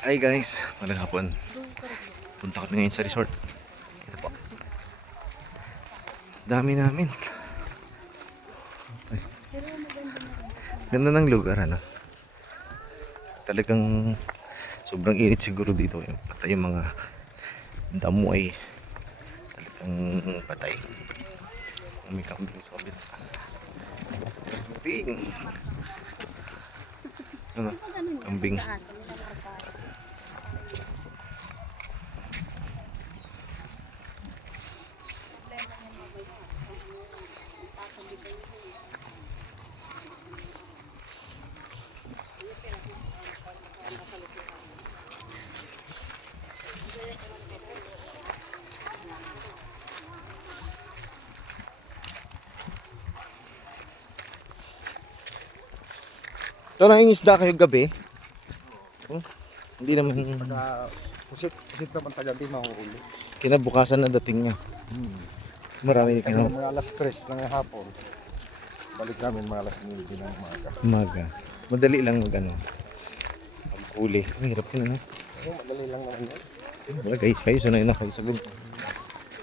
Hi guys, magandang hapon. Punta kami ngayon sa resort. Ito po. Dami namin. Ay. Ganda ng lugar, ano? Talagang sobrang init siguro dito. Patay yung mga damo ay talagang patay. May kambing sa kabila. Kambing. Ano? Kambing. Ito na yung isda kayo gabi. Hindi naman Pusit naman tagabi mahuhuli. kinabukasan na dating niya. Marami Kaya din mga alas 3 ng hapon. Balik namin mga alas 9 ng umaga. umaga. Madali lang mag huli. Mahirap yun, ano? Madali lang naman yun. Wala guys, kayo sanay na kayo sa gub.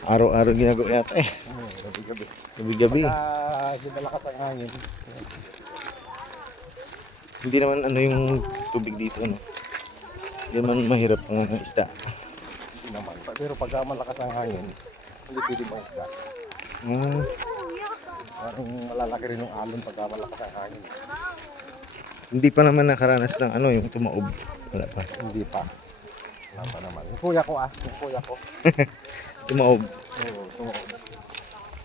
Araw-araw ginagawa yata eh. Gabi-gabi. Gabi-gabi. Hindi malakas ang hangin. Hindi naman ano yung tubig dito, ano. Hindi naman mahirap ang isda. Hindi naman. Pero pag malakas ang hangin, hindi pwede bang isda. Parang malalaki rin yung alon pag malakas ang hangin. Hindi pa naman nakaranas ng ano yung tumaob. Wala pa. Hindi pa. Wala pa naman. Yung kuya ko. Tumaob. Oo, tumaob.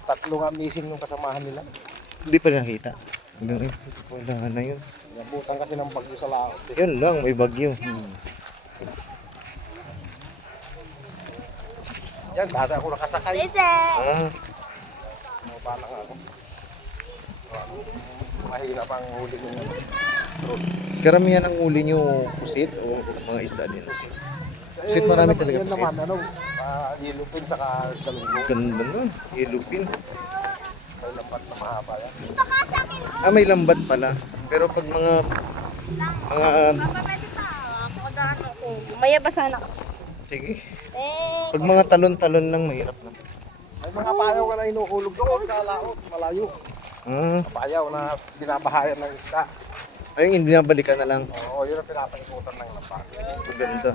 Tatlo nga missing yung kasamahan nila. Hindi pa nakita. Hanggang wala na yun. Nabutan kasi ng bagyo sa laot. Yun lang, may bagyo. Yan, dati ako nakasakay. Mababa lang ako. Mahina pang huli nyo. Karamihan ang uli nyo pusit o mga isda din. Pusit marami talaga Yan pusit. naman, yelupin saka galunggong. Ganda nun, yellowfin. May lambat na mahaba yan. May lambat pala. Pero pag mga Mayabas sana ako. sige. Pag mga talon-talon lang mahirap na. May mga payaw ka na inuhulog doon sa laot, malayo. Payaw na binabahayan ng isda. Ayun, hindi nabalikan na lang. Oo, yun ang pinapaikutan ng lambat. Ganda.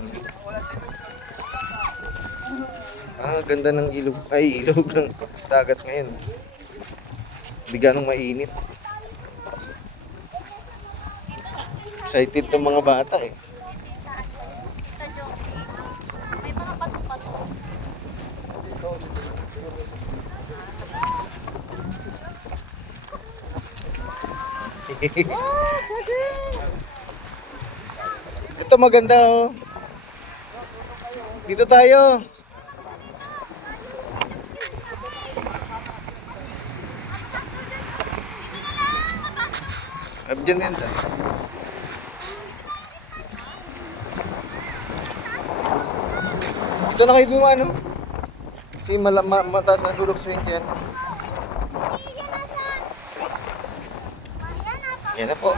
Ganda ng ilog. Ay, ilog ng dagat ngayon. Hindi ganong mainit. Excited tong mga bata eh. May mga pato-pato. Ito maganda oh. Dito tayo. Abdiyan yan ta. Ito na kayo dumaan, no? Kasi mataas ang dulok swing dyan. Yan na po.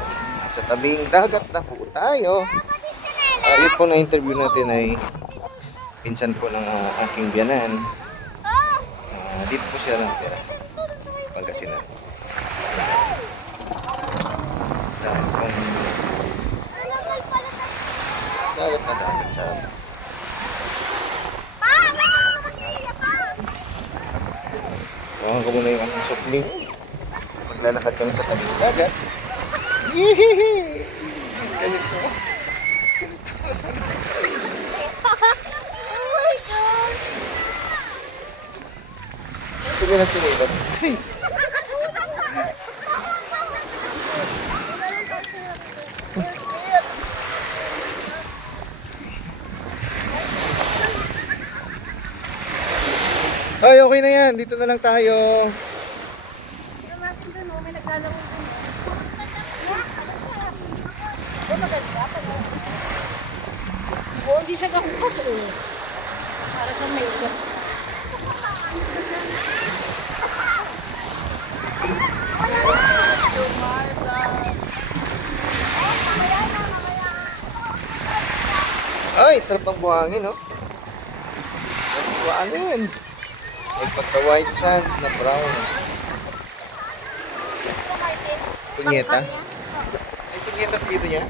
Sa tabing dagat na po tayo. Yun po na interview natin ay pinsan po ng aking biyanan. Dito po siya ng pera. Pangasinan. Dagat na dagat. Sarap. Kuha ko muna yung aming sukling. Maglalakad kami sa tabing dagat. Yehey! Ganito. Sige na tumigas. Guys. Ay, okay na yan. Dito na lang tayo. May naglalaro dun. Hindi siya gahukas eh. Para sa may ugat. Oh my God. Ay, sarap ng buhangin, no? Sarap ng buhangin. May pagka-white sand na brown. Punyeta? Ay, punyeta dito niya?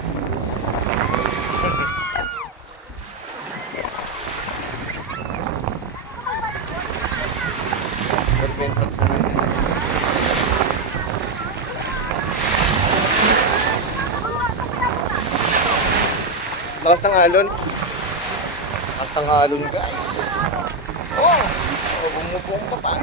Fermented sand. Lakas ng alon. Lakas ng alon, guys. Oh, bumubong pa pa.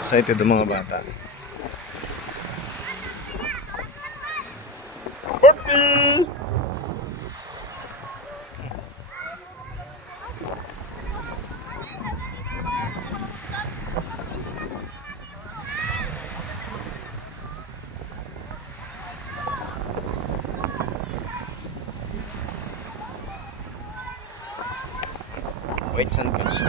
Excited ang mga bata. Puppy! White sand beach.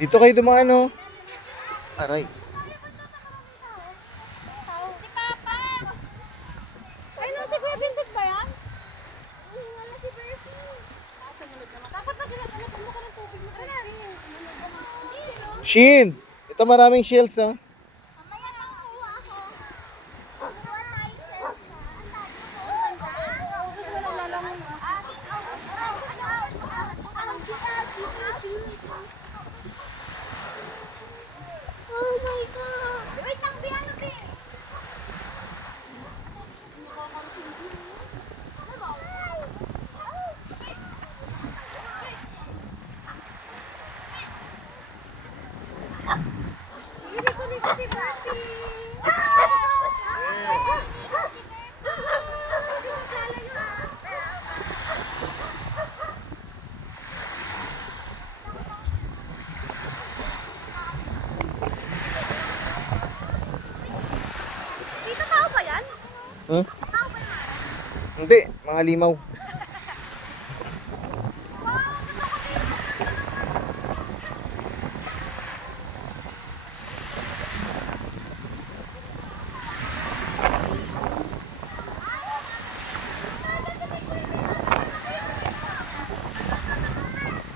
Dito kayo dumaan, no? Aray. Si Papa! Ay, no, si Kuya Vincent ba yan? Wala si Bertie. Sumunod naman. Dapat na pinagalapan mo ka ng tubig mo. Wala rin yung Shin! Ito maraming shells, ha? mamaya nang kuha ako. Kuha tayo siya. Ang tayo mo doon banda. Oh my God! Wait lang, ano din? Hindi ko nito si Bertie. Dito tao ba yan? Hmm? Tao ba yan? Hindi, mga limaw.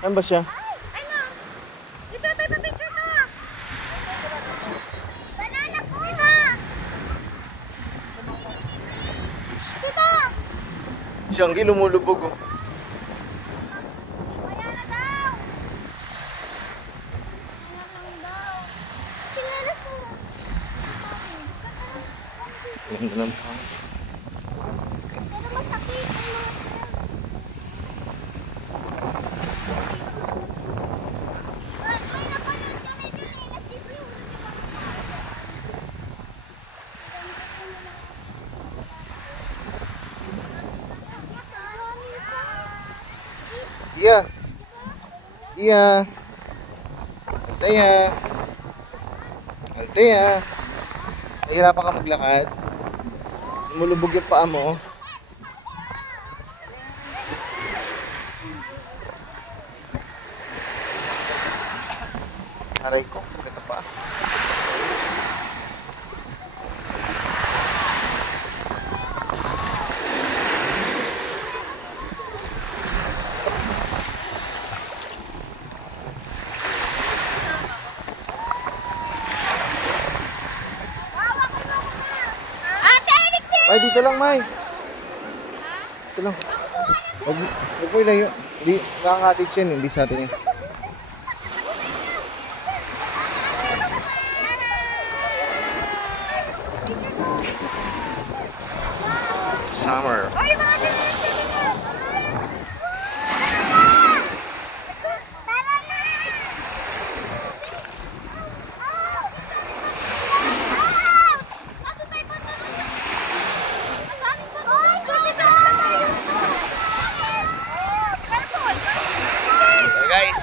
Saan ba siya? Ay na! Dito tayo pa-picture ka! Banana ko! Dito! Dito! Si Anggi lumulubog, oh. Kaya na daw! Kaya na daw! Chinelas mo! Ganda ng hangin. Pero masakit! Ay, napanood kami kanina si Blue. Iya. Iya. Althea. Althea. Nahihirapan ka maglakad. Lumulubog yung paa mo. Aray ko. Ito pa. Ate, Alexis! Ay, dito lang, May. Dito lang. Huwag mo ilayo. Hindi, nakakatid siya, hindi sa atin yan. Summer. Ay, mga sinisip niyo! Tara na! Ato tayo pa naman. Ang daming pa. Oy, kasi tayo. Careful! So guys,